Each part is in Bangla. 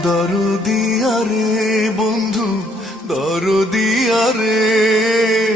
দরদিয়ারে বন্ধু দরদিয়া রে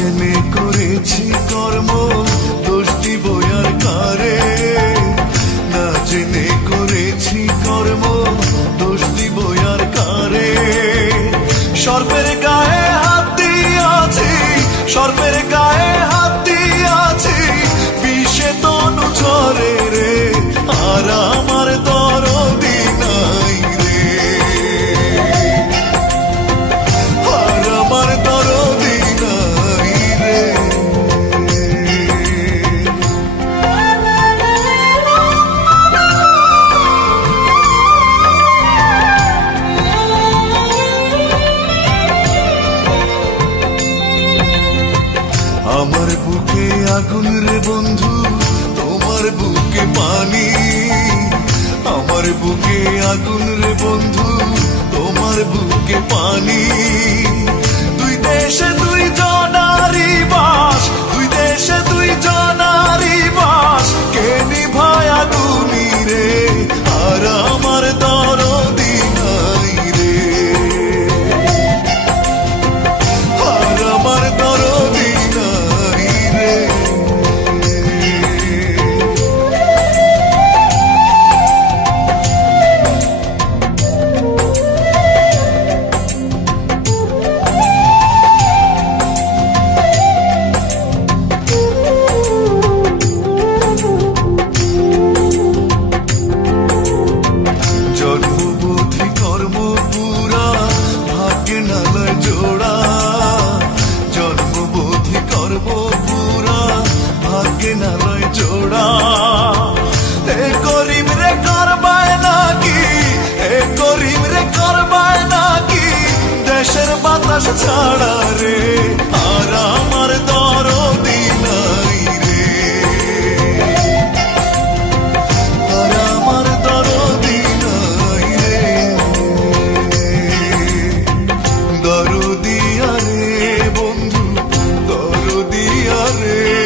জেনে করেছি কর্ম, দোষ দিব আর কারে? না জেনে করেছি কর্ম, দোষ দিব আর কারে? সর্বের গায়ে হাত দিয়েছি সর্বের আমার বুকে আগুন রে বন্ধু, তোমার বুকে পানি। আমার বুকে আগুন রে বন্ধু, তোমার বুকে পানি। না এ করিম রে করবায় নাকি এ করিম রে করবায় দেশের বাতাস ছাড়া রে, আর আমার দরদি নাই রে। আর আমার দরদি নাই রে। দরদি আরে বন্ধু, দরদি আরে